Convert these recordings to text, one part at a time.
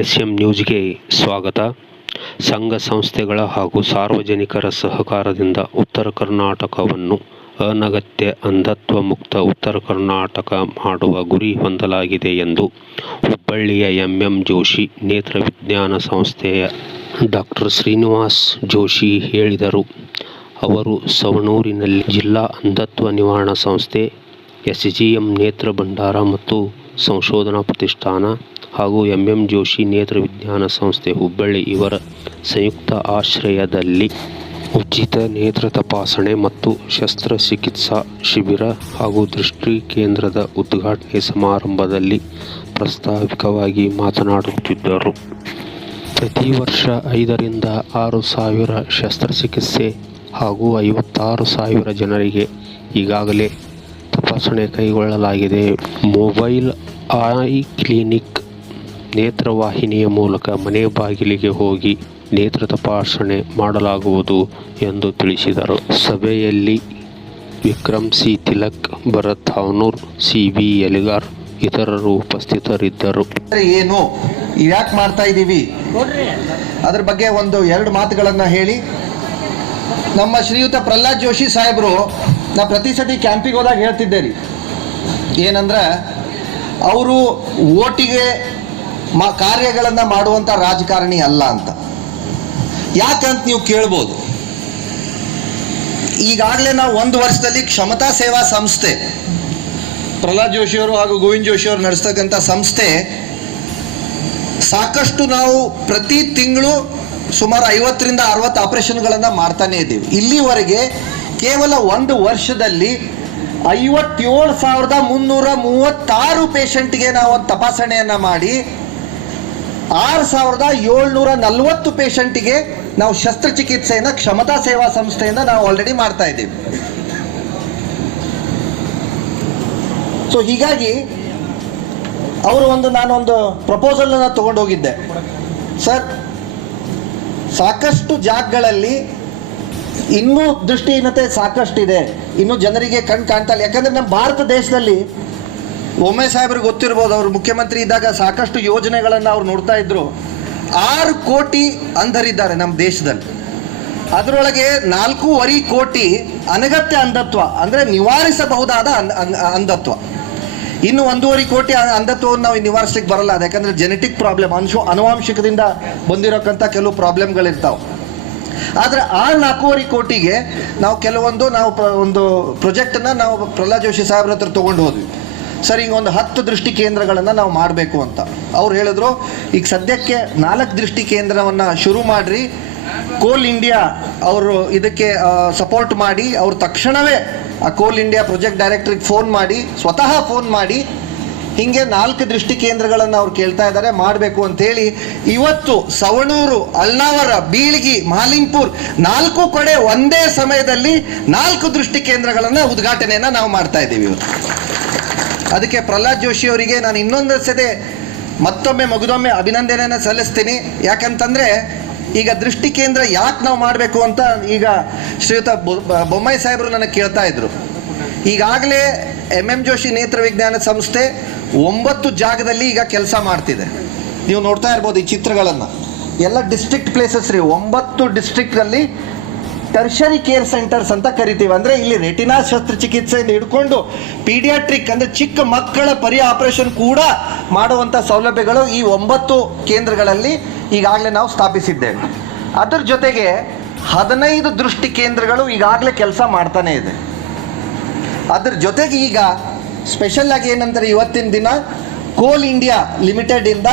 S M ನ್ಯೂಸ್ಗೆ ಸ್ವಾಗತ. ಸಂಘ ಸಂಸ್ಥೆಗಳ ಹಾಗೂ ಸಾರ್ವಜನಿಕರ ಸಹಕಾರದಿಂದ ಉತ್ತರ ಕರ್ನಾಟಕವನ್ನು ಅನಗತ್ಯ ಅಂಧತ್ವ ಮುಕ್ತ ಉತ್ತರ ಕರ್ನಾಟಕ ಮಾಡುವ ಗುರಿ ಹೊಂದಲಾಗಿದೆ ಎಂದು ಹುಬ್ಬಳ್ಳಿಯ ಎಂಎಂ ಜೋಶಿ, ನೇತ್ರ ವಿಜ್ಞಾನ ಸಂಸ್ಥೆಯ ಡಾಕ್ಟರ್ ಶ್ರೀನಿವಾಸ್ ಜೋಶಿ ಹೇಳಿದರು. ಅವರು ಸವಣೂರಿನಲ್ಲಿ ಜಿಲ್ಲಾ ಅಂಧತ್ವ ನಿವಾರಣಾ ಸಂಸ್ಥೆ, ಎಸ್ಜಿಎಂ ನೇತ್ರ ಭಂಡಾರ ಮತ್ತು ಸಂಶೋಧನಾ ಪ್ರತಿಷ್ಠಾನ ಹಾಗೂ ಎಂಎಂ ಜೋಶಿ ನೇತ್ರ ವಿಜ್ಞಾನ ಸಂಸ್ಥೆ ಹುಬ್ಬಳ್ಳಿ ಇವರ ಸಂಯುಕ್ತ ಆಶ್ರಯದಲ್ಲಿ ಉಚಿತ ನೇತ್ರ ತಪಾಸಣೆ ಮತ್ತು ಶಸ್ತ್ರಚಿಕಿತ್ಸಾ ಶಿಬಿರ ಹಾಗೂ ದೃಷ್ಟಿ ಕೇಂದ್ರದ ಉದ್ಘಾಟನೆ ಸಮಾರಂಭದಲ್ಲಿ ಪ್ರಾಸ್ತಾವಿಕವಾಗಿ ಮಾತನಾಡುತ್ತಿದ್ದರು. ಪ್ರತಿ ವರ್ಷ ಐದರಿಂದ ಆರು ಸಾವಿರ ಶಸ್ತ್ರಚಿಕಿತ್ಸೆ ಹಾಗೂ ಐವತ್ತಾರು ಸಾವಿರ ಜನರಿಗೆ ಈಗಾಗಲೇ ತಪಾಸಣೆ ಕೈಗೊಳ್ಳಲಾಗಿದೆ. ಮೊಬೈಲ್ ಐ ಕ್ಲಿನಿಕ್ ನೇತ್ರವಾಹಿನಿಯ ಮೂಲಕ ಮನೆ ಬಾಗಿಲಿಗೆ ಹೋಗಿ ನೇತ್ರ ತಪಾಸಣೆ ಮಾಡಲಾಗುವುದು ಎಂದು ತಿಳಿಸಿದರು. ಸಭೆಯಲ್ಲಿ Vikram C. Tilak, Bharat Havnur C. B Eligar ಇತರರು ಉಪಸ್ಥಿತರಿದ್ದರು. ಏನು? ಯಾಕೆ ಮಾಡ್ತಾ ಇದ್ದೀವಿ ಅದ್ರ ಬಗ್ಗೆ ಒಂದು ಎರಡು ಮಾತುಗಳನ್ನ ಹೇಳಿ. ನಮ್ಮ ಶ್ರೀಯುತ ಪ್ರಹ್ಲಾದ್ ಜೋಶಿ ಸಾಹೇಬರು ನಾ ಪ್ರತಿ ಸತಿ ಕ್ಯಾಂಪಿಗೆ ಹೋದಾಗ ಹೇಳ್ತಿದ್ದೆ ರೀ ಏನಂದ್ರೆ, ಅವರು ಓಟಿಗೆ ಮಾ ಕಾರ್ಯಗಳನ್ನು ಮಾಡುವಂಥ ರಾಜಕಾರಣಿ ಅಲ್ಲ ಅಂತ. ಯಾಕಂತ ನೀವು ಕೇಳ್ಬೋದು. ಈಗಾಗಲೇ ನಾವು ಒಂದು ವರ್ಷದಲ್ಲಿ ಕ್ಷಮತಾ ಸೇವಾ ಸಂಸ್ಥೆ, ಪ್ರಹ್ಲಾದ್ ಜೋಶಿಯವರು ಹಾಗೂ ಗೋವಿಂದ್ ಜೋಶಿಯವರು ನಡೆಸ್ತಕ್ಕಂಥ ಸಂಸ್ಥೆ, ಸಾಕಷ್ಟು ನಾವು ಪ್ರತಿ ತಿಂಗಳು ಸುಮಾರು ಐವತ್ತರಿಂದ ಅರವತ್ತು ಆಪರೇಷನ್ಗಳನ್ನು ಮಾಡ್ತಾನೇ ಇದ್ದೀವಿ. ಇಲ್ಲಿವರೆಗೆ ಕೇವಲ ಒಂದು ವರ್ಷದಲ್ಲಿ ಐವತ್ತೇಳು ಸಾವಿರದ ಮುನ್ನೂರ ಮೂವತ್ತಾರು ಪೇಷಂಟ್ಗೆ ನಾವು ಒಂದು ತಪಾಸಣೆಯನ್ನು ಮಾಡಿ ಆರು ಸಾವಿರದ ಏಳ್ನೂರ ನಲವತ್ತು ಪೇಷಂಟಿಗೆ ನಾವು ಶಸ್ತ್ರಚಿಕಿತ್ಸೆಯನ್ನು, ಕ್ಷಮತಾ ಸೇವಾ ಸಂಸ್ಥೆಯಿಂದ ನಾವು ಆಲ್ರೆಡಿ ಮಾಡ್ತಾ ಇದ್ದೀವಿ. ಸೊ ಹೀಗಾಗಿ ಅವರು ಒಂದು ನಾನೊಂದು ಪ್ರಪೋಸಲನ್ನು ತಗೊಂಡು ಹೋಗಿದ್ದೆ ಸರ್ ಸಾಕಷ್ಟು ಜಾಗಗಳಲ್ಲಿ ಇನ್ನೂ ದೃಷ್ಟಿಹೀನತೆ ಸಾಕಷ್ಟಿದೆ. ಇನ್ನೂ ಜನರಿಗೆ ಕಣ್ ಕಾಣ್ತಾ ಇಲ್ಲ. ಯಾಕಂದ್ರೆ ನಮ್ಮ ಭಾರತ ದೇಶದಲ್ಲಿ ಒಮ್ಮೆ ಸಾಹೇಬ್ರಿಗೆ ಗೊತ್ತಿರ್ಬೋದು, ಅವರು ಮುಖ್ಯಮಂತ್ರಿ ಇದ್ದಾಗ ಸಾಕಷ್ಟು ಯೋಜನೆಗಳನ್ನು ಅವ್ರು ನೋಡ್ತಾ ಇದ್ರು. ಆರು ಕೋಟಿ ಅಂಧರಿದ್ದಾರೆ ನಮ್ಮ ದೇಶದಲ್ಲಿ. ಅದರೊಳಗೆ ನಾಲ್ಕೂವರೆ ಕೋಟಿ ಅನಗತ್ಯ ಅಂಧತ್ವ, ಅಂದರೆ ನಿವಾರಿಸಬಹುದಾದ ಅಂಧ ಅಂಧ- ಅಂಧತ್ವ. ಇನ್ನು ಒಂದೂವರೆ ಕೋಟಿ ಅಂಧತ್ವವನ್ನು ನಾವು ನಿವಾರಿಸ್ಲಿಕ್ಕೆ ಬರಲ್ಲ ಅದು ಯಾಕಂದರೆ ಜೆನೆಟಿಕ್ ಪ್ರಾಬ್ಲಮ್ ಅಂಶು ಅನುವಂಶಿಕದಿಂದ ಬಂದಿರೋಕ್ಕಂಥ ಕೆಲವು ಪ್ರಾಬ್ಲಮ್ಗಳಿರ್ತಾವೆ ಆದರೆ ಆ ನಾಲ್ಕೂವರೆ ಕೋಟಿಗೆ ನಾವು ಕೆಲವೊಂದು, ನಾವು ಪ್ರ- ಒಂದು ಪ್ರೊಜೆಕ್ಟನ್ನು ನಾವು ಪ್ರಹ್ಲಾದ್ ಜೋಶಿ ಸಾಹೇಬ್ರ ಹತ್ರ ತೊಗೊಂಡು ಹೋದ್ವಿ. ಸರ್ ಹಿಂಗೆ ಒಂದು ಹತ್ತು ದೃಷ್ಟಿ ಕೇಂದ್ರಗಳನ್ನು ನಾವು ಮಾಡಬೇಕು ಅಂತ. ಅವ್ರು ಹೇಳಿದ್ರು, ಈಗ ಸದ್ಯಕ್ಕೆ ನಾಲ್ಕು ದೃಷ್ಟಿ ಕೇಂದ್ರವನ್ನು ಶುರು ಮಾಡಿರಿ. ಕೋಲ್ ಇಂಡಿಯಾ ಅವರು ಇದಕ್ಕೆ ಸಪೋರ್ಟ್ ಮಾಡಿ, ಅವ್ರು ತಕ್ಷಣವೇ ಆ ಕೋಲ್ ಇಂಡಿಯಾ ಪ್ರೊಜೆಕ್ಟ್ ಡೈರೆಕ್ಟ್ರಿಗೆ ಫೋನ್ ಮಾಡಿ, ಸ್ವತಃ ಫೋನ್ ಮಾಡಿ, ಹೀಗೆ ನಾಲ್ಕು ದೃಷ್ಟಿ ಕೇಂದ್ರಗಳನ್ನು ಅವ್ರು ಕೇಳ್ತಾ ಇದ್ದಾರೆ ಮಾಡಬೇಕು ಅಂತೇಳಿ ಇವತ್ತು ಸವಣೂರು, ಅಲ್ನಾವರ, ಬೀಳ್ಗಿ ಮಾಲಿಂಪುರ್ ನಾಲ್ಕು ಕಡೆ ಒಂದೇ ಸಮಯದಲ್ಲಿ ನಾಲ್ಕು ದೃಷ್ಟಿ ಕೇಂದ್ರಗಳನ್ನು ಉದ್ಘಾಟನೆಯನ್ನು ನಾವು ಮಾಡ್ತಾ ಇದ್ದೀವಿ ಇವತ್ತು. ಅದಕ್ಕೆ ಪ್ರಹ್ಲಾದ್ ಜೋಶಿ ಅವರಿಗೆ ನಾನು ಇನ್ನೊಂದು ಸದೆ ಮತ್ತೊಮ್ಮೆ ಮಗದೊಮ್ಮೆ ಅಭಿನಂದನೆಯನ್ನು ಸಲ್ಲಿಸ್ತೀನಿ. ಯಾಕಂತಂದರೆ ಈಗ ದೃಷ್ಟಿ ಕೇಂದ್ರ ಯಾಕೆ ನಾವು ಮಾಡಬೇಕು ಅಂತ ಈಗ ಶ್ರೀಯುತ ಬೊಮ್ಮಾಯಿ ಸಾಹೇಬರು ನನಗೆ ಕೇಳ್ತಾ ಇದ್ರು. ಈಗಾಗಲೇ ಎಂ ಎಂ ಜೋಶಿ ನೇತ್ರ ವಿಜ್ಞಾನ ಸಂಸ್ಥೆ ಒಂಬತ್ತು ಜಾಗದಲ್ಲಿ ಈಗ ಕೆಲಸ ಮಾಡ್ತಿದೆ. ನೀವು ನೋಡ್ತಾ ಇರ್ಬೋದು ಈ ಚಿತ್ರಗಳನ್ನು. ಎಲ್ಲ ಡಿಸ್ಟ್ರಿಕ್ಟ್ ಪ್ಲೇಸಸ್ ರೀ, ಒಂಬತ್ತು ಡಿಸ್ಟ್ರಿಕ್ಟಲ್ಲಿ ಟರ್ಷರಿ ಕೇರ್ ಸೆಂಟರ್ಸ್ ಅಂತ ಕರಿತೀವಿ. ಅಂದರೆ ಇಲ್ಲಿ ರೆಟಿನಾ ಶಸ್ತ್ರಚಿಕಿತ್ಸೆಯಿಂದ ಹಿಡ್ಕೊಂಡು ಪೀಡಿಯಾಟ್ರಿಕ್ ಅಂದರೆ ಚಿಕ್ಕ ಮಕ್ಕಳ ಪರಿ ಆಪರೇಷನ್ ಕೂಡ ಮಾಡುವಂಥ ಸೌಲಭ್ಯಗಳು ಈ ಒಂಬತ್ತು ಕೇಂದ್ರಗಳಲ್ಲಿ ಈಗಾಗಲೇ ನಾವು ಸ್ಥಾಪಿಸಿದ್ದೇವೆ. ಅದರ ಜೊತೆಗೆ ಹದಿನೈದು ದೃಷ್ಟಿ ಕೇಂದ್ರಗಳು ಈಗಾಗಲೇ ಕೆಲಸ ಮಾಡ್ತಾನೆ ಇದೆ. ಅದ್ರ ಜೊತೆಗೆ ಈಗ ಸ್ಪೆಷಲ್ ಆಗಿ ಏನಂತಾರೆ ಇವತ್ತಿನ ದಿನ ಕೋಲ್ ಇಂಡಿಯಾ ಲಿಮಿಟೆಡ್ ಇಂದ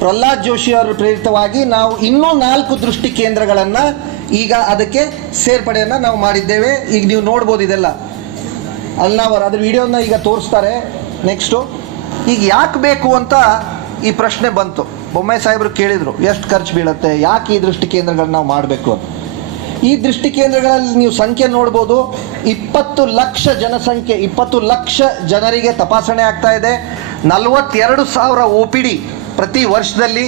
ಪ್ರಹ್ಲಾದ್ ಜೋಶಿ ಅವರು ಪ್ರೇರಿತವಾಗಿ ನಾವು ಇನ್ನೂ ನಾಲ್ಕು ದೃಷ್ಟಿ ಕೇಂದ್ರಗಳನ್ನು ಈಗ ಅದಕ್ಕೆ ಸೇರ್ಪಡೆಯನ್ನು ನಾವು ಮಾಡಿದ್ದೇವೆ. ಈಗ ನೀವು ನೋಡ್ಬೋದು ಇದೆಲ್ಲ. ಅಲ್ನಾವರ್, ಅದ್ರ ವಿಡಿಯೋನ ಈಗ ತೋರಿಸ್ತಾರೆ ನೆಕ್ಸ್ಟು. ಈಗ ಯಾಕೆ ಬೇಕು ಅಂತ ಈ ಪ್ರಶ್ನೆ ಬಂತು. ಬೊಮ್ಮಾಯಿ ಸಾಹೇಬರು ಕೇಳಿದರು, ಎಷ್ಟು ಖರ್ಚು ಬೀಳುತ್ತೆ, ಯಾಕೆ ಈ ದೃಷ್ಟಿ ಕೇಂದ್ರಗಳನ್ನ ನಾವು ಮಾಡಬೇಕು ಅಂತ. ಈ ದೃಷ್ಟಿ ಕೇಂದ್ರಗಳಲ್ಲಿ ನೀವು ಸಂಖ್ಯೆ ನೋಡ್ಬೋದು, ಇಪ್ಪತ್ತು ಲಕ್ಷ ಜನಸಂಖ್ಯೆ, ಇಪ್ಪತ್ತು ಲಕ್ಷ ಜನರಿಗೆ ತಪಾಸಣೆ ಆಗ್ತಾ ಇದೆ. ನಲವತ್ತೆರಡು ಸಾವಿರ ಒ ಪಿ ಡಿ ಪ್ರತಿ ವರ್ಷದಲ್ಲಿ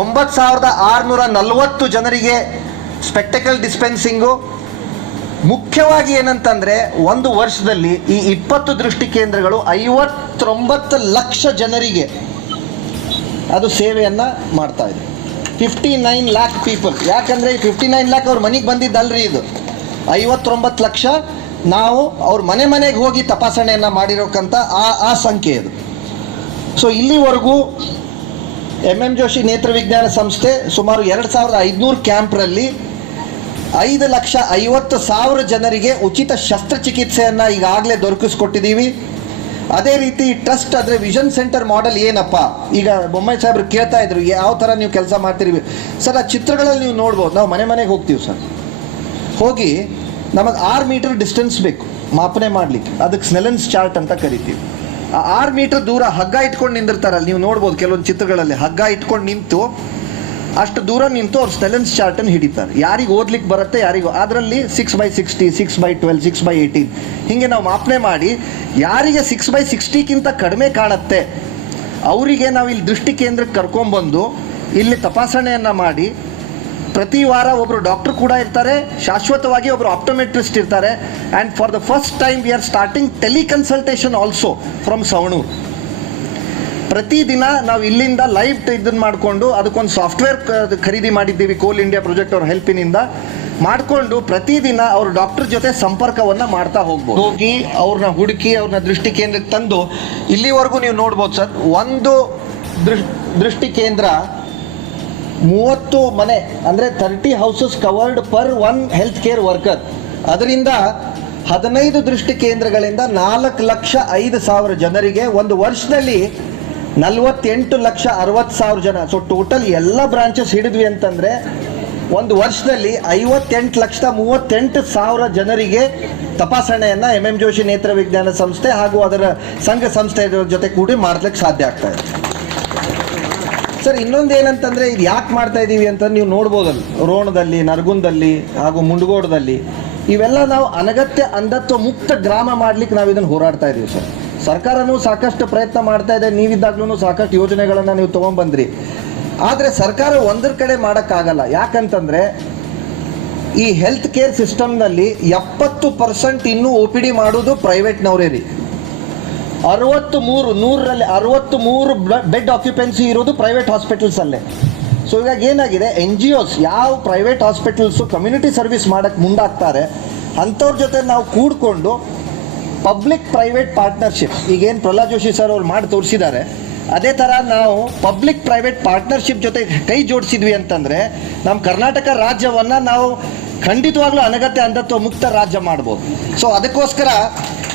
ಒಂಬತ್ತು ಸಾವಿರದ ಆರುನೂರ ನಲವತ್ತು ಜನರಿಗೆ ಸ್ಪೆಕ್ಟಕಲ್ ಡಿಸ್ಪೆನ್ಸಿಂಗು ಮುಖ್ಯವಾಗಿ ಏನಂತಂದರೆ, ಒಂದು ವರ್ಷದಲ್ಲಿ ಈ ಇಪ್ಪತ್ತು ದೃಷ್ಟಿ ಕೇಂದ್ರಗಳು ಐವತ್ತೊಂಬತ್ತು ಲಕ್ಷ ಜನರಿಗೆ ಅದು ಸೇವೆಯನ್ನು ಮಾಡ್ತಾ ಇದೆ. ಫಿಫ್ಟಿ ನೈನ್ ಲ್ಯಾಕ್ ಪೀಪಲ್ ಯಾಕಂದರೆ ಈ ಫಿಫ್ಟಿ ನೈನ್ ಲ್ಯಾಕ್ ಅವ್ರ ಮನೆಗೆ ಬಂದಿದ್ದಲ್ರಿ ಇದು. ಐವತ್ತೊಂಬತ್ತು ಲಕ್ಷ ನಾವು ಅವ್ರ ಮನೆ ಮನೆಗೆ ಹೋಗಿ ತಪಾಸಣೆಯನ್ನು ಮಾಡಿರೋಕ್ಕಂಥ ಆ ಆ ಸಂಖ್ಯೆ ಇದು ಸೊ ಇಲ್ಲಿವರೆಗೂ ಎಂ ಎಂ ಜೋಶಿ ನೇತ್ರ ವಿಜ್ಞಾನ ಸಂಸ್ಥೆ ಸುಮಾರು ಎರಡು ಸಾವಿರದ ಐದುನೂರು ಕ್ಯಾಂಪ್ರಲ್ಲಿ ಐದು ಲಕ್ಷ ಐವತ್ತು ಸಾವಿರ ಜನರಿಗೆ ಉಚಿತ ಶಸ್ತ್ರಚಿಕಿತ್ಸೆಯನ್ನು ಈಗಾಗಲೇ ದೊರಕಿಸ್ಕೊಟ್ಟಿದ್ದೀವಿ. ಅದೇ ರೀತಿ ಟ್ರಸ್ಟ್ ಆದರೆ ವಿಷನ್ ಸೆಂಟರ್ ಮಾಡೆಲ್ ಏನಪ್ಪ? ಈಗ ಬೊಮ್ಮಾಯಿ ಸಾಹೇಬ್ರು ಕೇಳ್ತಾ ಇದ್ರು ಯಾವ ಥರ ನೀವು ಕೆಲಸ ಮಾಡ್ತೀರಿ ಸರ್, ಆ ಚಿತ್ರಗಳಲ್ಲಿ ನೀವು ನೋಡ್ಬೋದು. ನಾವು ಮನೆ ಮನೆಗೆ ಹೋಗ್ತೀವಿ ಸರ್. ಹೋಗಿ ನಮಗೆ ಆರು ಮೀಟರ್ ಡಿಸ್ಟೆನ್ಸ್ ಬೇಕು ಮಾಪನೆ ಮಾಡಲಿಕ್ಕೆ. ಅದಕ್ಕೆ ಸ್ನೆಲೆನ್ಸ್ ಚಾರ್ಟ್ ಅಂತ ಕರಿತೀವಿ. ಆರು ಮೀಟರ್ ದೂರ ಹಗ್ಗ ಇಟ್ಕೊಂಡು ನಿಂದಿರ್ತಾರಲ್ಲ ನೀವು ನೋಡ್ಬೋದು ಕೆಲವೊಂದು ಚಿತ್ರಗಳಲ್ಲಿ ಹಗ್ಗ ಇಟ್ಕೊಂಡು ನಿಂತು ಅಷ್ಟು ದೂರ ನಿಂತು ಅವ್ರು ಸ್ಟೆಲೆನ್ಸ್ ಚಾರ್ಟನ್ನು ಹಿಡಿತಾರೆ. ಯಾರಿಗೆ ಓದ್ಲಿಕ್ಕೆ ಬರುತ್ತೆ, ಯಾರಿಗೂ ಅದರಲ್ಲಿ six by sixty six by twelve six by eighteen ಹೀಗೆ ನಾವು ಮಾಪನೆ ಮಾಡಿ, ಯಾರಿಗೆ ಸಿಕ್ಸ್ ಬೈ ಸಿಕ್ಸ್ಟಿಗಿಂತ ಕಡಿಮೆ ಕಾಣುತ್ತೆ, ಅವರಿಗೆ ನಾವು ಇಲ್ಲಿ ದೃಷ್ಟಿ ಕೇಂದ್ರಕ್ಕೆ ಕರ್ಕೊಂಬಂದು ಇಲ್ಲಿ ತಪಾಸಣೆಯನ್ನು ಮಾಡಿ ಪ್ರತಿ ವಾರ ಒಬ್ಬರು ಡಾಕ್ಟರ್ ಕೂಡ ಇರ್ತಾರೆ, ಶಾಶ್ವತವಾಗಿ ಒಬ್ಬರು ಆಪ್ಟೋಮೆಟ್ರಿಸ್ಟ್ ಇರ್ತಾರೆ and for the first time we are starting teleconsultation also from Savanur ಪ್ರತಿದಿನ ನಾವು ಇಲ್ಲಿಂದ ಲೈವ್ ಇದನ್ನು ಮಾಡಿಕೊಂಡು ಅದಕ್ಕೊಂದು ಸಾಫ್ಟ್ವೇರ್ ಖರೀದಿ ಮಾಡಿದ್ದೀವಿ ಕೋಲ್ ಇಂಡಿಯಾ ಪ್ರಾಜೆಕ್ಟ್ ಅವ್ರ ಹೆಲ್ಪಿನಿಂದ ಮಾಡಿಕೊಂಡು ಪ್ರತಿದಿನ ಅವ್ರ ಡಾಕ್ಟರ್ ಜೊತೆ ಸಂಪರ್ಕವನ್ನು ಮಾಡ್ತಾ ಹೋಗ್ಬೋದು. ಹೋಗಿ ಅವ್ರನ್ನ ಹುಡುಕಿ ಅವ್ರನ್ನ ದೃಷ್ಟಿ ಕೇಂದ್ರಕ್ಕೆ ತಂದು ಇಲ್ಲಿವರೆಗೂ ನೀವು ನೋಡ್ಬೋದು ಸರ್, ಒಂದು ದೃಷ್ ದೃಷ್ಟಿ ಕೇಂದ್ರ ಮೂವತ್ತು ಮನೆ, ಅಂದರೆ thirty houses covered per one health care worker ಅದರಿಂದ ಹದಿನೈದು ದೃಷ್ಟಿ ಕೇಂದ್ರಗಳಿಂದ ನಾಲ್ಕು ಲಕ್ಷ ಐದು ಸಾವಿರ ಜನರಿಗೆ ಒಂದು ವರ್ಷದಲ್ಲಿ ನಲವತ್ತೆಂಟು ಲಕ್ಷ ಅರವತ್ತು ಸಾವಿರ ಜನ. ಸೊ ಟೋಟಲ್ ಎಲ್ಲ ಬ್ರಾಂಚಸ್ ಹಿಡಿದ್ವಿ ಅಂತಂದರೆ ಒಂದು ವರ್ಷದಲ್ಲಿ ಐವತ್ತೆಂಟು ಲಕ್ಷದ ಮೂವತ್ತೆಂಟು ಸಾವಿರ ಜನರಿಗೆ ತಪಾಸಣೆಯನ್ನು ಎಂ ಎಂ ಜೋಶಿ ನೇತ್ರ ವಿಜ್ಞಾನ ಸಂಸ್ಥೆ ಹಾಗೂ ಅದರ ಸಂಘ ಸಂಸ್ಥೆಯ ಜೊತೆ ಕೂಡಿ ಮಾಡ್ಲಿಕ್ಕೆ ಸಾಧ್ಯ ಆಗ್ತಾ ಇದೆ. ಸರ್ ಇನ್ನೊಂದು ಏನಂತಂದ್ರೆ ಇದು ಯಾಕೆ ಮಾಡ್ತಾ ಇದ್ದೀವಿ ಅಂತ ನೀವು ನೋಡ್ಬೋದಲ್ಲಿ. ರೋಣದಲ್ಲಿ, ನರಗುಂದಲ್ಲಿ ಹಾಗೂ ಮುಂಡಗೋಡದಲ್ಲಿ. ಇವೆಲ್ಲ ನಾವು ಅನಗತ್ಯ ಅಂಧತ್ವ ಮುಕ್ತ ಗ್ರಾಮ ಮಾಡ್ಲಿಕ್ಕೆ ನಾವು ಇದನ್ನು ಹೋರಾಡ್ತಾ ಇದ್ದೀವಿ ಸರ್. ಸರ್ಕಾರನೂ ಸಾಕಷ್ಟು ಪ್ರಯತ್ನ ಮಾಡ್ತಾ ಇದೆ. ನೀವಿದ್ದಾಗ್ಲೂ ಸಾಕಷ್ಟು ಯೋಜನೆಗಳನ್ನು ನೀವು ತೊಗೊಂಡ್ಬಂದ್ರಿ ಆದರೆ ಸರ್ಕಾರ ಒಂದರ ಕಡೆ ಮಾಡೋಕ್ಕಾಗಲ್ಲ. ಯಾಕಂತಂದ್ರೆ ಈ ಹೆಲ್ತ್ ಕೇರ್ ಸಿಸ್ಟಮ್ನಲ್ಲಿ ಎಪ್ಪತ್ತು ಪರ್ಸೆಂಟ್ ಇನ್ನೂ ಒ ಪಿ ಡಿ ಮಾಡೋದು ಪ್ರೈವೇಟ್ನವರೇ ರೀ. ಅರವತ್ತು ಮೂರು ನೂರರಲ್ಲಿ ಅರವತ್ತು ಮೂರು ಬೆಡ್ ಆಕ್ಯುಪೆನ್ಸಿ ಇರೋದು ಪ್ರೈವೇಟ್ ಹಾಸ್ಪಿಟಲ್ಸಲ್ಲೇ ಸೊ ಇವಾಗ ಏನಾಗಿದೆ? ಎನ್ ಜಿ ಓಸ್ ಯಾವ ಪ್ರೈವೇಟ್ ಹಾಸ್ಪಿಟಲ್ಸು ಕಮ್ಯುನಿಟಿ ಸರ್ವಿಸ್ ಮಾಡೋಕ್ಕೆ ಮುಂದಾಗ್ತಾರೆ, ಅಂಥವ್ರ ಜೊತೆ ನಾವು ಕೂಡ್ಕೊಂಡು ಪಬ್ಲಿಕ್ ಪ್ರೈವೇಟ್ ಪಾರ್ಟ್ನರ್ಶಿಪ್ ಈಗೇನು ಪ್ರಹ್ಲಾದ್ ಜೋಶಿ ಸರ್ ಅವ್ರು ಮಾಡಿ ತೋರಿಸಿದ್ದಾರೆ ಅದೇ ಥರ ನಾವು ಪಬ್ಲಿಕ್ ಪ್ರೈವೇಟ್ ಪಾರ್ಟ್ನರ್ಶಿಪ್ ಜೊತೆ ಕೈ ಜೋಡಿಸಿದ್ವಿ ಅಂತಂದರೆ ನಮ್ಮ ಕರ್ನಾಟಕ ರಾಜ್ಯವನ್ನು ನಾವು ಖಂಡಿತವಾಗ್ಲೂ ಅನಗತ್ಯ ಅಂಧತ್ವ ಮುಕ್ತ ರಾಜ್ಯ ಮಾಡ್ಬೋದು. ಸೊ ಅದಕ್ಕೋಸ್ಕರ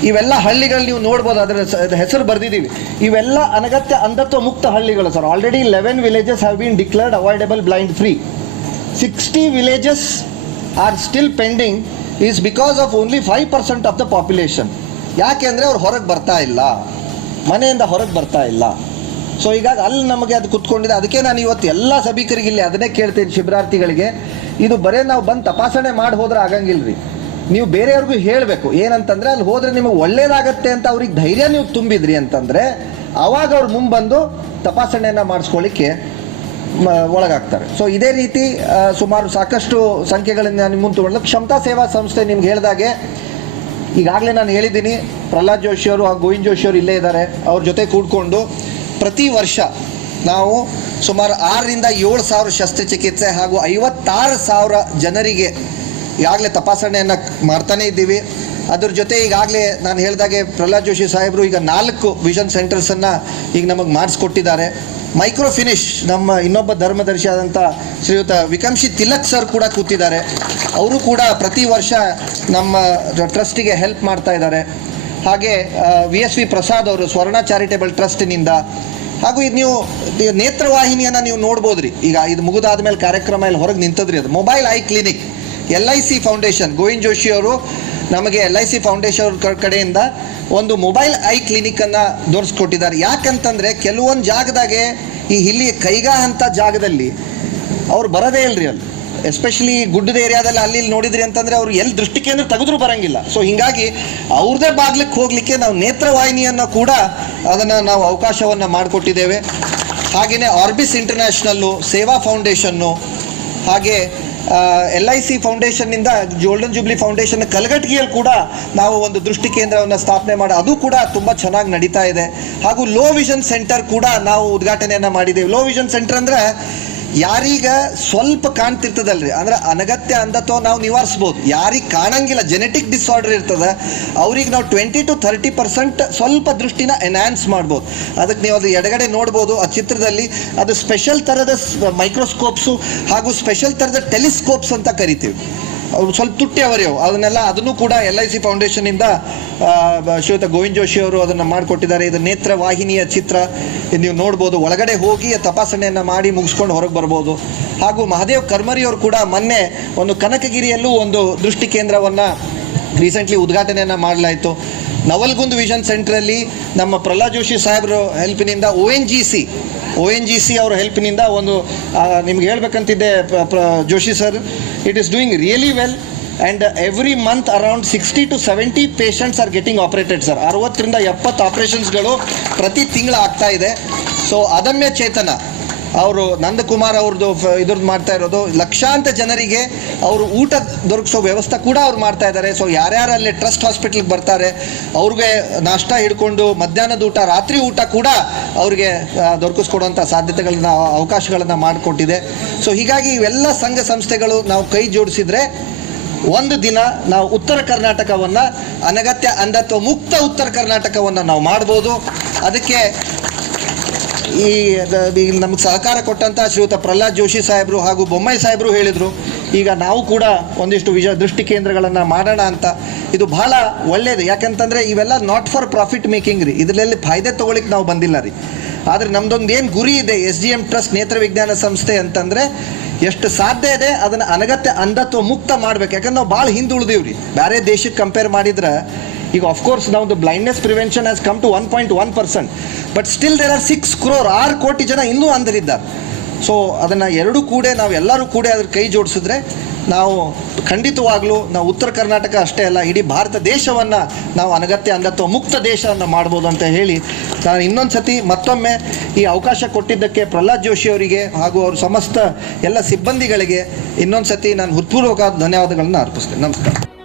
ಇವೆಲ್ಲ ಹಳ್ಳಿಗಳು ನೀವು ನೋಡ್ಬೋದು, ಅದರ ಹೆಸರು ಬರೆದಿದ್ದೀವಿ. ಇವೆಲ್ಲ ಅನಗತ್ಯ ಅಂಧತ್ವ ಮುಕ್ತ ಹಳ್ಳಿಗಳು sir. Already eleven villages have been declared avoidable blind free sixty villages are still pending is because of only five percent of the population ಯಾಕೆ ಅಂದರೆ ಅವ್ರು ಹೊರಗೆ ಬರ್ತಾ ಇಲ್ಲ. ಮನೆಯಿಂದ ಹೊರಗೆ ಬರ್ತಾ ಇಲ್ಲ. ಸೊ ಈಗ ಅಲ್ಲಿ ನಮಗೆ ಅದು ಕುತ್ಕೊಂಡಿದೆ. ಅದಕ್ಕೆ ನಾನು ಇವತ್ತು ಎಲ್ಲ ಸಭಿಕರಿಗೆ ಇಲ್ಲಿ ಅದನ್ನೇ ಕೇಳ್ತೀನಿ ಶಿಬಿರಾರ್ಥಿಗಳಿಗೆ. ಇದು ಬರೇ ನಾವು ಬಂದು ತಪಾಸಣೆ ಮಾಡಿ ಹೋದ್ರೆ ಆಗಂಗಿಲ್ಲ ರೀ ನೀವು ಬೇರೆಯವ್ರಿಗೂ ಹೇಳಬೇಕು. ಏನಂತಂದ್ರೆ ಅಲ್ಲಿ ಹೋದರೆ ನಿಮಗೆ ಒಳ್ಳೇದಾಗತ್ತೆ ಅಂತ ಅವ್ರಿಗೆ ಧೈರ್ಯ ನೀವು ತುಂಬಿದ್ರಿ ಅಂತಂದ್ರೆ ಅವಾಗ ಅವ್ರು ಮುಂಬಂದು ತಪಾಸಣೆಯನ್ನು ಮಾಡಿಸ್ಕೊಳ್ಳಿಕ್ಕೆ ಒಳಗಾಗ್ತಾರೆ. ಸೊ ಇದೇ ರೀತಿ ಸುಮಾರು ಸಾಕಷ್ಟು ಸಂಖ್ಯೆಗಳನ್ನು ನಿಮ್ಮ ಮುಂದೆ ಕ್ಷಮತಾ ಸೇವಾ ಸಂಸ್ಥೆ ನಿಮ್ಗೆ ಹೇಳಿದಾಗೆ ಈಗಾಗಲೇ ನಾನು ಹೇಳಿದ್ದೀನಿ, ಪ್ರಹ್ಲಾದ್ ಜೋಶಿ ಅವರು ಹಾಗೂ ಗೋವಿಂದ್ ಜೋಶಿ ಅವರು ಇಲ್ಲೇ ಇದ್ದಾರೆ. ಅವ್ರ ಜೊತೆ ಕೂಡ್ಕೊಂಡು ಪ್ರತಿ ವರ್ಷ ನಾವು ಸುಮಾರು ಆರರಿಂದ ಏಳು ಸಾವಿರ ಶಸ್ತ್ರಚಿಕಿತ್ಸೆ ಹಾಗೂ ಐವತ್ತಾರು ಸಾವಿರ ಜನರಿಗೆ ಈಗಾಗಲೇ ತಪಾಸಣೆಯನ್ನು ಮಾಡ್ತಾನೇ ಇದ್ದೀವಿ. ಅದ್ರ ಜೊತೆ ಈಗಾಗಲೇ ನಾನು ಹೇಳಿದಾಗೆ ಪ್ರಹ್ಲಾದ್ ಜೋಶಿ ಸಾಹೇಬರು ಈಗ ನಾಲ್ಕು ವಿಷನ್ ಸೆಂಟರ್ಸನ್ನು ಈಗ ನಮಗೆ ಮಾಡಿಸ್ಕೊಟ್ಟಿದ್ದಾರೆ. ಮೈಕ್ರೋ ಫಿನಿಶ್ ನಮ್ಮ ಇನ್ನೊಬ್ಬ ಧರ್ಮದರ್ಶಿ ಆದಂಥ ಶ್ರೀಯುತ ವಿಕಂಶಿ ತಿಲಕ್ ಸರ್ ಕೂಡ ಕೂತಿದ್ದಾರೆ. ಅವರು ಕೂಡ ಪ್ರತಿ ವರ್ಷ ನಮ್ಮ ಟ್ರಸ್ಟಿಗೆ ಹೆಲ್ಪ್ ಮಾಡ್ತಾ ಇದ್ದಾರೆ. ಹಾಗೆ ವಿ ಎಸ್ ವಿ ಪ್ರಸಾದ್ ಅವರು ಸ್ವರ್ಣ ಚಾರಿಟೇಬಲ್ ಟ್ರಸ್ಟಿನಿಂದ. ಹಾಗೂ ಇದು ನೀವು, ನೇತ್ರವಾಹಿನಿಯನ್ನು ನೀವು ನೋಡ್ಬೋದ್ರಿ. ಈಗ ಇದು ಮುಗಿದಾದ ಮೇಲೆ ಕಾರ್ಯಕ್ರಮ ಇಲ್ಲಿ ಹೊರಗೆ ನಿಂತದ್ರಿ ಅದು. Mobile eye clinic. L I C foundation, Govind Joshi ಅವರು ನಮಗೆ ಎಲ್ ಐ ಸಿ ಫೌಂಡೇಶನ್ ಅವ್ರ ಕಡೆಯಿಂದ ಒಂದು ಮೊಬೈಲ್ ಐ ಕ್ಲಿನಿಕನ್ನು ದೊರಸ್ಕೊಟ್ಟಿದ್ದಾರೆ. ಯಾಕಂತಂದರೆ ಕೆಲವೊಂದು ಜಾಗದಾಗೆ ಈ ಇಲ್ಲಿ ಕೈಗಾ ಅಂತ ಜಾಗದಲ್ಲಿ ಅವ್ರು ಬರೋದೇ ಇಲ್ರಿ ಅಲ್ಲಿ. ಎಸ್ಪೆಷಲಿ ಗುಡ್ಡದ ಏರಿಯಾದಲ್ಲಿ ಅಲ್ಲಿ ನೋಡಿದ್ರಿ ಅಂತಂದ್ರೆ ಅವ್ರು ಎಲ್ಲಿ ದೃಷ್ಟಿ ಕೇಂದ್ರ ತೆಗೆದ್ರೂ ಬರಂಗಿಲ್ಲ. ಸೊ ಹಿಂಗಾಗಿ ಅವ್ರದೇ ಬಾಗ್ಲಿಕ್ಕೆ ಹೋಗ್ಲಿಕ್ಕೆ ನಾವು ನೇತ್ರವಾಹಿನಿಯನ್ನು ಕೂಡ ಅದನ್ನು ನಾವು ಅವಕಾಶವನ್ನು ಮಾಡಿಕೊಟ್ಟಿದ್ದೇವೆ. ಹಾಗೆಯೇ ಆರ್ಬಿಸ್ ಇಂಟರ್ನ್ಯಾಷನಲ್ಲು ಸೇವಾ ಫೌಂಡೇಶನ್ನು, ಹಾಗೆ ಎಲ್ ಐ ಸಿ ಫೌಂಡೇಶನ್ನಿಂದ ಗೋಲ್ಡನ್ ಜೂಬ್ಲಿ ಫೌಂಡೇಶನ್ ಕಲಘಟಗಿಯಲ್ಲಿ ಕೂಡ ನಾವು ಒಂದು ದೃಷ್ಟಿ ಕೇಂದ್ರವನ್ನು ಸ್ಥಾಪನೆ ಮಾಡಿ ಅದು ಕೂಡ ತುಂಬ ಚೆನ್ನಾಗಿ ನಡೀತಾ ಇದೆ. ಹಾಗೂ ಲೋ ವಿಷನ್ ಸೆಂಟರ್ ಕೂಡ ನಾವು ಉದ್ಘಾಟನೆಯನ್ನು ಮಾಡಿದ್ದೇವೆ. ಲೋ ವಿಷನ್ ಸೆಂಟರ್ ಅಂದರೆ ಯಾರೀಗ ಸ್ವಲ್ಪ ಕಾಣ್ತಿರ್ತದಲ್ರಿ ಅಂದ್ರೆ ಅನಗತ್ಯ ಅಂಧತ್ವ ನಾವು ನಿವಾರಿಸ್ಬೋದು. ಯಾರಿಗೆ ಕಾಣಂಗಿಲ್ಲ ಜೆನೆಟಿಕ್ ಡಿಸಾರ್ಡರ್ ಇರ್ತದ, ಅವ್ರಿಗೆ ನಾವು ಟ್ವೆಂಟಿ ಟು ಥರ್ಟಿ ಪರ್ಸೆಂಟ್ ಸ್ವಲ್ಪ ದೃಷ್ಟಿನ ಎನ್ಹ್ಯಾನ್ಸ್ ಮಾಡ್ಬೋದು. ಅದಕ್ಕೆ ನೀವು ಅದು ಎಡಗಡೆ ನೋಡ್ಬೋದು, ಆ ಚಿತ್ರದಲ್ಲಿ ಅದು ಸ್ಪೆಷಲ್ ಥರದ ಮೈಕ್ರೋಸ್ಕೋಪ್ಸು ಹಾಗೂ ಸ್ಪೆಷಲ್ ಥರದ ಟೆಲಿಸ್ಕೋಪ್ಸ್ ಅಂತ ಕರಿತೀವಿ. ಸ್ವಲ್ಪ ತುಟ್ಟಿ ಅವರಿವು ಅದನ್ನೆಲ್ಲ ಅದನ್ನು ಕೂಡ ಎಲ್ ಐ ಸಿ ಬ- ಶ್ರೀಯುತ ಗೋವಿಂದ್ ಜೋಶಿ ಅವರು ಅದನ್ನು ಮಾಡಿಕೊಟ್ಟಿದ್ದಾರೆ. ಇದು ನೇತ್ರ ವಾಹಿನಿಯ ಚಿತ್ರ. ನೀವು ನೋಡ್ಬೋದು. ಒಳಗಡೆ ಹೋಗಿ ತಪಾಸಣೆಯನ್ನು ಮಾಡಿ ಮುಗಿಸ್ಕೊಂಡು ಹೊರಗೆ ಬರ್ಬೋದು. ಹಾಗೂ ಮಹಾದೇವ್ ಕರ್ಮರಿಯವರು ಕೂಡ ಮೊನ್ನೆ ಒಂದು ಕನಕಗಿರಿಯಲ್ಲೂ ಒಂದು ದೃಷ್ಟಿ ಕೇಂದ್ರವನ್ನು ರೀಸೆಂಟ್ಲಿ ಉದ್ಘಾಟನೆಯನ್ನು ಮಾಡಲಾಯಿತು. ನವಲ್ಗುಂದ್ ವಿಷನ್ ಸೆಂಟ್ರಲ್ಲಿ ನಮ್ಮ ಪ್ರಹ್ಲಾದ್ ಜೋಶಿ ಸಾಹೇಬ್ರ ಹೆಲ್ಪಿನಿಂದ O N G C O N G C ಅವ್ರ ಹೆಲ್ಪಿನಿಂದ ಒಂದು ನಿಮ್ಗೆ ಹೇಳ್ಬೇಕಂತಿದ್ದೆ Joshi sir it is doing really well and every month around sixty to seventy patients are getting operated sir ಅರವತ್ತರಿಂದ ಎಪ್ಪತ್ತು ಆಪ್ರೇಷನ್ಸ್ಗಳು ಪ್ರತಿ ತಿಂಗಳು ಆಗ್ತಾ ಇದೆ. ಸೊ ಅದಮ್ಯ ಚೇತನ. ಅವರು ನಂದಕುಮಾರ್ ಅವ್ರದ್ದು ಇದ್ರದ್ದು ಮಾಡ್ತಾ ಇರೋದು. ಲಕ್ಷಾಂತರ ಜನರಿಗೆ ಅವರು ಊಟ ದೊರಕಿಸೋ ವ್ಯವಸ್ಥೆ ಕೂಡ ಅವ್ರು ಮಾಡ್ತಾ ಇದ್ದಾರೆ. ಸೊ ಯಾರ್ಯಾರು ಅಲ್ಲಿ ಟ್ರಸ್ಟ್ ಹಾಸ್ಪಿಟ್ಲಿಗೆ ಬರ್ತಾರೆ, ಅವ್ರಿಗೆ ನಾಷ್ಟ ಹಿಡ್ಕೊಂಡು ಮಧ್ಯಾಹ್ನದ ಊಟ, ರಾತ್ರಿ ಊಟ ಕೂಡ ಅವ್ರಿಗೆ ದೊರಕಿಸ್ಕೊಡುವಂಥ ಸಾಧ್ಯತೆಗಳನ್ನ, ಅವಕಾಶಗಳನ್ನು ಮಾಡಿಕೊಟ್ಟಿದೆ. ಸೊ ಹೀಗಾಗಿ ಇವೆಲ್ಲ ಸಂಘ ಸಂಸ್ಥೆಗಳು ನಾವು ಕೈ ಜೋಡಿಸಿದ್ರೆ ಒಂದು ದಿನ ನಾವು ಉತ್ತರ ಕರ್ನಾಟಕವನ್ನು ಅನಗತ್ಯ ಅಂಧತ್ವ ಮುಕ್ತ ಉತ್ತರ ಕರ್ನಾಟಕವನ್ನು ನಾವು ಮಾಡ್ಬೋದು. ಅದಕ್ಕೆ ಈ ನಮಗೆ ಸಹಕಾರ ಕೊಟ್ಟಂತ ಶ್ರೀಯುತ ಪ್ರಹ್ಲಾದ್ ಜೋಶಿ ಸಾಹೇಬರು ಹಾಗೂ ಬೊಮ್ಮಾಯಿ ಸಾಹೇಬರು ಹೇಳಿದರು. ಈಗ ನಾವು ಕೂಡ ಒಂದಿಷ್ಟು ವಿಜ, ದೃಷ್ಟಿ ಕೇಂದ್ರಗಳನ್ನು ಮಾಡೋಣ ಅಂತ. ಇದು ಬಹಳ ಒಳ್ಳೆಯದು ಯಾಕಂತಂದರೆ ಇವೆಲ್ಲ ನಾಟ್ ಫಾರ್ ಪ್ರಾಫಿಟ್ ಮೇಕಿಂಗ್ ರೀ. ಇದರಲ್ಲಿ ಫಾಯ್ದೆ ತೊಗೊಳಿಕ್ಕೆ ನಾವು ಬಂದಿಲ್ಲ ರೀ. ಆದರೆ ನಮ್ದೊಂದು ಏನು ಗುರಿ ಇದೆ, ಎಸ್ ಡಿ ಎಂ ಟ್ರಸ್ಟ್ ನೇತ್ರ ವಿಜ್ಞಾನ ಸಂಸ್ಥೆ ಅಂತಂದರೆ ಎಷ್ಟು ಸಾಧ್ಯ ಇದೆ, ಅದನ್ನು ಅನಗತ್ಯ ಅಂಧತ್ವ ಮುಕ್ತ ಮಾಡ್ಬೇಕು. ಯಾಕಂದ್ರೆ ನಾವು ಭಾಳ ಹಿಂದುಳಿದೀವಿ ರೀ ಬೇರೆ ದೇಶಕ್ಕೆ ಕಂಪೇರ್ ಮಾಡಿದ್ರೆ ಈಗ ಆಫ್ಕೋರ್ಸ್ ನಾವು blindness prevention has come to one point one percent but still there are six crore ಆರು ಕೋಟಿ ಜನ ಇನ್ನೂ ಅಂಧರಿದ್ದಾರೆ. ಸೊ ಅದನ್ನು ಎರಡೂ ಕೂಡ ನಾವು ಎಲ್ಲರೂ ಕೂಡ ಅದ್ರ ಕೈ ಜೋಡಿಸಿದ್ರೆ ನಾವು ಖಂಡಿತವಾಗ್ಲೂ ನಾವು ಉತ್ತರ ಕರ್ನಾಟಕ ಅಷ್ಟೇ ಅಲ್ಲ, ಇಡೀ ಭಾರತ ದೇಶವನ್ನು ನಾವು ಅನಗತ್ಯ ಅಂಗತ್ವ ಮುಕ್ತ ದೇಶವನ್ನು ಮಾಡ್ಬೋದು ಅಂತ ಹೇಳಿ ನಾನು ಇನ್ನೊಂದು ಸತಿ ಮತ್ತೊಮ್ಮೆ ಈ ಅವಕಾಶ ಕೊಟ್ಟಿದ್ದಕ್ಕೆ ಪ್ರಹ್ಲಾದ್ ಜೋಶಿ ಅವರಿಗೆ ಹಾಗೂ ಅವ್ರ ಸಮಸ್ತ ಎಲ್ಲ ಸಿಬ್ಬಂದಿಗಳಿಗೆ ಇನ್ನೊಂದು ಸತಿ ನಾನು ಹೃತ್ಪೂರ್ವಕ ಧನ್ಯವಾದಗಳನ್ನು ಅರ್ಪಿಸ್ತೇನೆ. ನಮಸ್ಕಾರ.